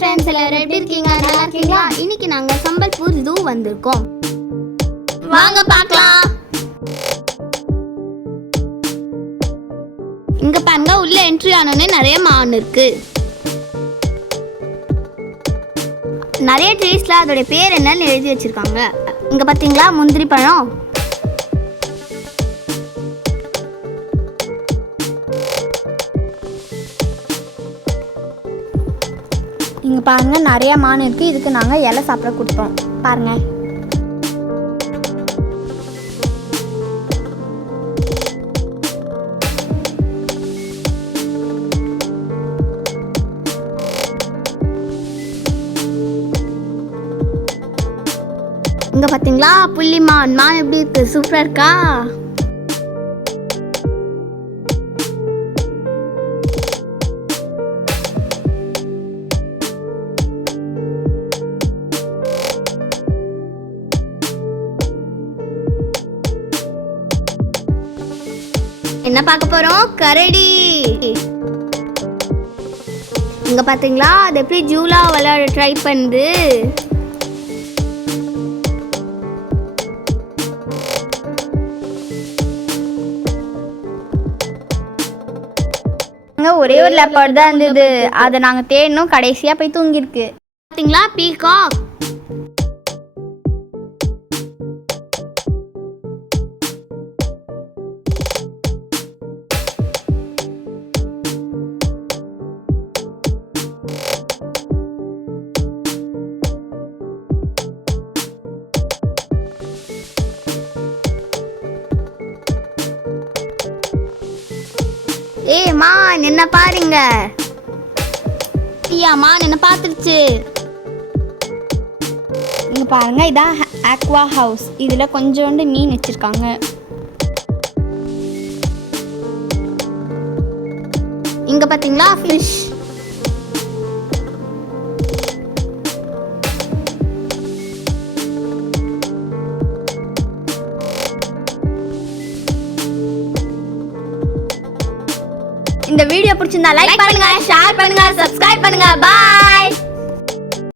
Friends, எல்லாரும் எப்படி இருக்கீங்க? நல்லா இருக்கீங்களா? இன்னைக்கு நாங்க சம்பல்பூர் ஜூ வந்திருக்கோம். வாங்க பார்க்கலாம். இங்க பாருங்க, உள்ள என்ட்ரி ஆனோடனே நிறைய மான் இருக்கு. நிறைய ட்ரீஸ்ல அதோட பேர் என்னன்னு எழுதி வச்சிருக்காங்க. இங்க பாத்தீங்களா, முந்திரி பழம். இங்கே பாருங்கள், நிறைய மான் இருக்குது. இதுக்கு நாங்கள் இலை சாப்பிட கொடுத்தோம். பாருங்கள், இங்க பாத்தீங்களா, புள்ளி மான். மான் எப்படி இருக்கு? சூப்பரா இருக்கா? என்ன பார்க்க போறோம்? கரடி. இங்க பாத்தீங்களா, அது எப்படி ஜூலா விளையாட ட்ரை பண்ணுது. ஒரே ஒரு லெப்பர்ட் தான் இருந்தது. அதை நாங்கள் தேடணும், கடைசியாக போய் தூங்கிருக்கு. பாத்தீங்களா, பீகாக். மான் என்ன பாருங்க. ஐயா, மான் என்ன பார்த்துருச்சு. இங்கே பாருங்க, இதான் ஆக்வா ஹவுஸ். இதில் கொஞ்சோண்டு மீன் வச்சிருக்காங்க. இங்க பாத்தீங்களா, ஃபிஷ். இந்த வீடியோ பிடிச்சிருந்தா லைக் பண்ணுங்க, ஷேர் பண்ணுங்க, சப்ஸ்கிரைப் பண்ணுங்க. பாய்.